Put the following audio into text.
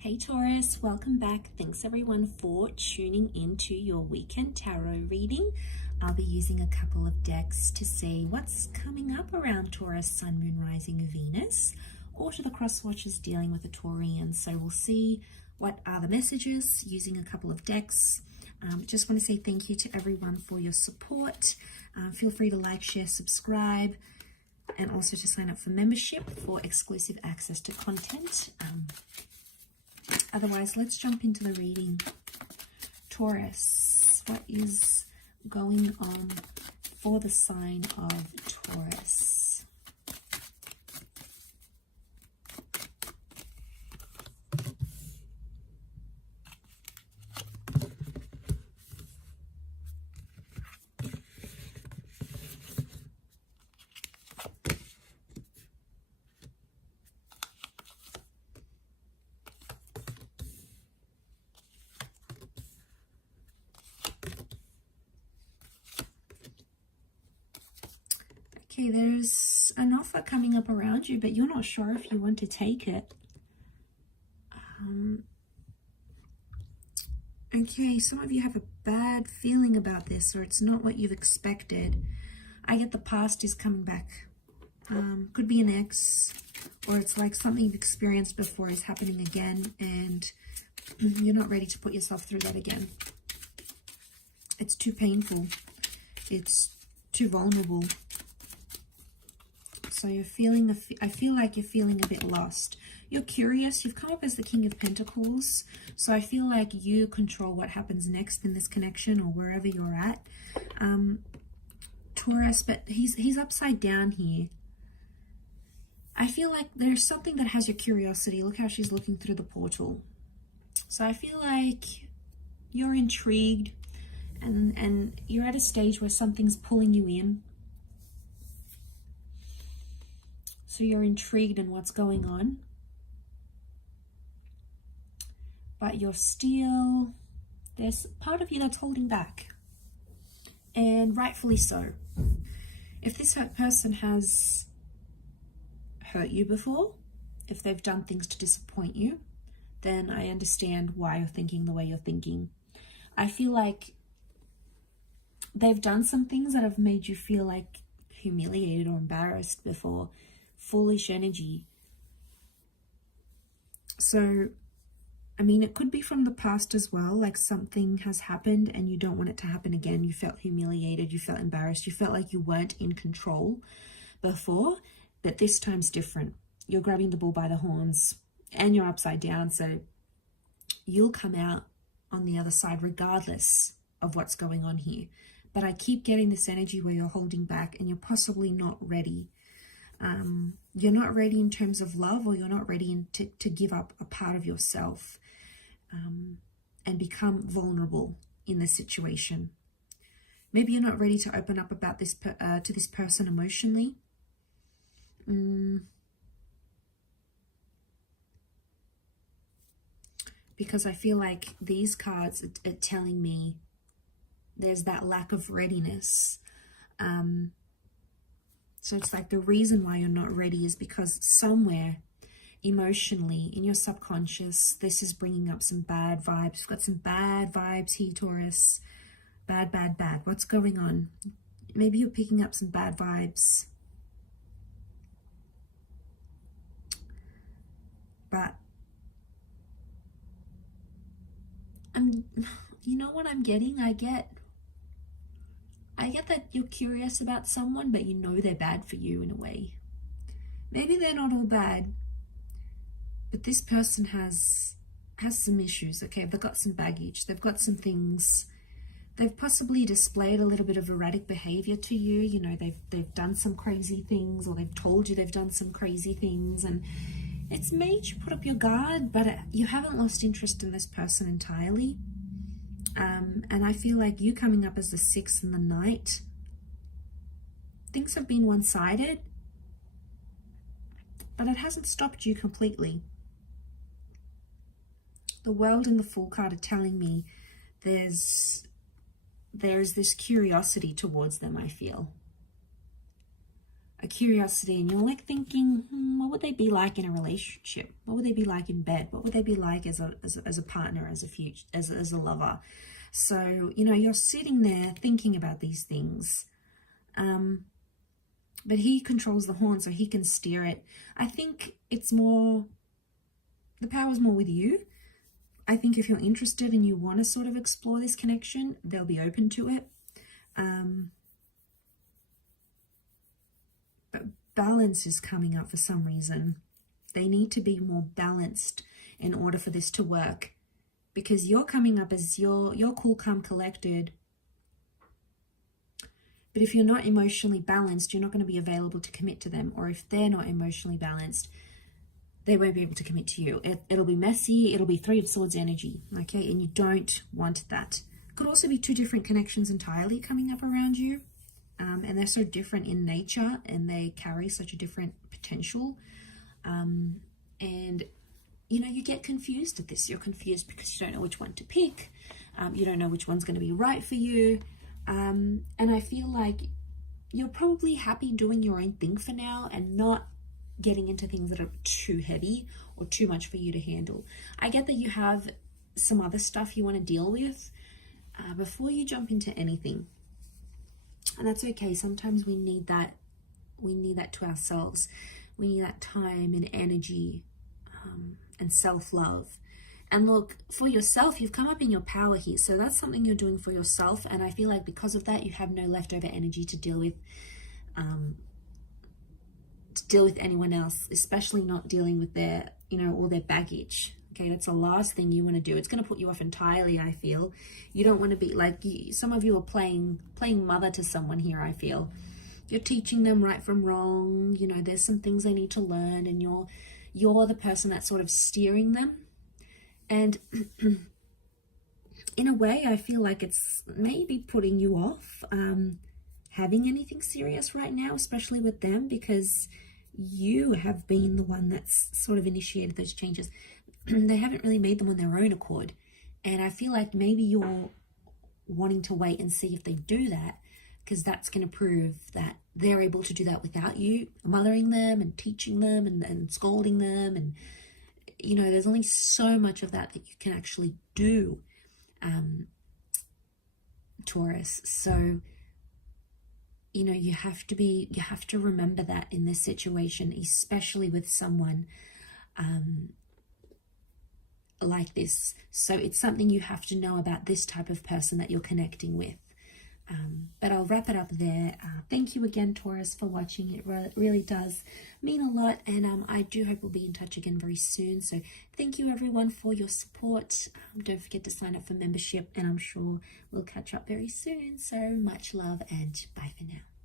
Hey Taurus, welcome back. Thanks everyone for tuning into your weekend tarot reading. I'll be using a couple of decks to see what's coming up around Taurus, Sun, Moon, Rising, Venus, or to the cross watchers dealing with a Taurian. So we'll see what are the messages using a couple of decks. Just want to say thank you to everyone for your support. Feel free to like, share, subscribe, and also to sign up for membership for exclusive access to content. Otherwise, let's jump into the reading. Taurus, what is going on for the sign of Taurus? Okay, there's an offer coming up around you, but you're not sure if you want to take it. Okay, some of you have a bad feeling about this, or it's not what you've expected. I get the past is coming back. Could be an ex, or it's like something you've experienced before is happening again, and you're not ready to put yourself through that again. It's too painful. It's too vulnerable. So you're feeling I feel like you're feeling a bit lost. You're curious. You've come up as the King of Pentacles. So I feel like you control what happens next in this connection or wherever you're at. Taurus, but he's upside down here. I feel like there's something that has your curiosity. Look how she's looking through the portal. So I feel like you're intrigued and you're at a stage where something's pulling you in. So you're intrigued in what's going on, but you're still, there's part of you that's holding back, and rightfully so. If this person has hurt you before, if they've done things to disappoint you, then I understand why you're thinking the way you're thinking. I feel like they've done some things that have made you feel like humiliated or embarrassed before. Foolish energy. So, I mean, it could be from the past as well, like something has happened and you don't want it to happen again. You felt humiliated, you felt embarrassed, you felt like you weren't in control before, but this time's different. You're grabbing the bull by the horns and you're upside down, so you'll come out on the other side regardless of what's going on here. But I keep getting this energy where you're holding back and you're possibly not ready. You're not ready in terms of love, or you're not ready to give up a part of yourself and become vulnerable in this situation. Maybe you're not ready to open up about this to this person emotionally. Because I feel like these cards are telling me there's that lack of readiness. So it's like the reason why you're not ready is because somewhere emotionally in your subconscious, this is bringing up some bad vibes. We've got some bad vibes here, Taurus. Bad, bad, bad. What's going on? Maybe you're picking up some bad vibes. But you know what I'm getting? I get that you're curious about someone, but you know they're bad for you in a way. Maybe they're not all bad, but this person has some issues, okay? They've got some baggage. They've got some things. They've possibly displayed a little bit of erratic behavior to you. You know, they've done some crazy things, or they've told you they've done some crazy things, and it's made you put up your guard, but you haven't lost interest in this person entirely. And I feel like you coming up as the 6th and the Knight, things have been one-sided, but it hasn't stopped you completely. The World and the Fool card are telling me there's this curiosity towards them, I feel. a curiosity, and you're like thinking, what would they be like in a relationship? What would they be like in bed? What would they be like as a partner, as a future, as a lover? So, you know, you're sitting there thinking about these things. But he controls the horn, so he can steer it. I think it's more, the power's more with you. I think if you're interested and you want to sort of explore this connection, they'll be open to it. But balance is coming up for some reason. They need to be more balanced in order for this to work, because you're coming up as you're cool, calm, collected. But if you're not emotionally balanced, you're not going to be available to commit to them. Or if they're not emotionally balanced, they won't be able to commit to you. It'll be messy. It'll be Three of Swords energy, okay? And you don't want that. Could also be two different connections entirely coming up around you. And they're so different in nature, and they carry such a different potential. And, you know, you get confused at this. You're confused because you don't know which one to pick. You don't know which one's going to be right for you. And I feel like you're probably happy doing your own thing for now and not getting into things that are too heavy or too much for you to handle. I get that you have some other stuff you want to deal with before you jump into anything. And that's okay. Sometimes we need that. We need that to ourselves. We need that time and energy and self-love. And look, for yourself, you've come up in your power here. So that's something you're doing for yourself. And I feel like because of that, you have no leftover energy to deal with anyone else, especially not dealing with their, you know, all their baggage. Okay, that's the last thing you want to do. It's going to put you off entirely, I feel. You don't want to be like, some of you are playing mother to someone here, I feel. You're teaching them right from wrong. You know, there's some things they need to learn, and you're the person that's sort of steering them. And in a way, I feel like it's maybe putting you off having anything serious right now, especially with them, because you have been the one that's sort of initiated those changes. They haven't really made them on their own accord. And I feel like maybe you're wanting to wait and see if they do that, because that's going to prove that they're able to do that without you mothering them and teaching them and scolding them. And, you know, there's only so much of that you can actually do, Taurus. So, you know, you have to remember that in this situation, especially with someone like this. So it's something you have to know about this type of person that you're connecting with. But I'll wrap it up there. Thank you again, Taurus, for watching. It really does mean a lot, and I do hope we'll be in touch again very soon. So thank you, everyone, for your support. Don't forget to sign up for membership, and I'm sure we'll catch up very soon. So much love, and bye for now.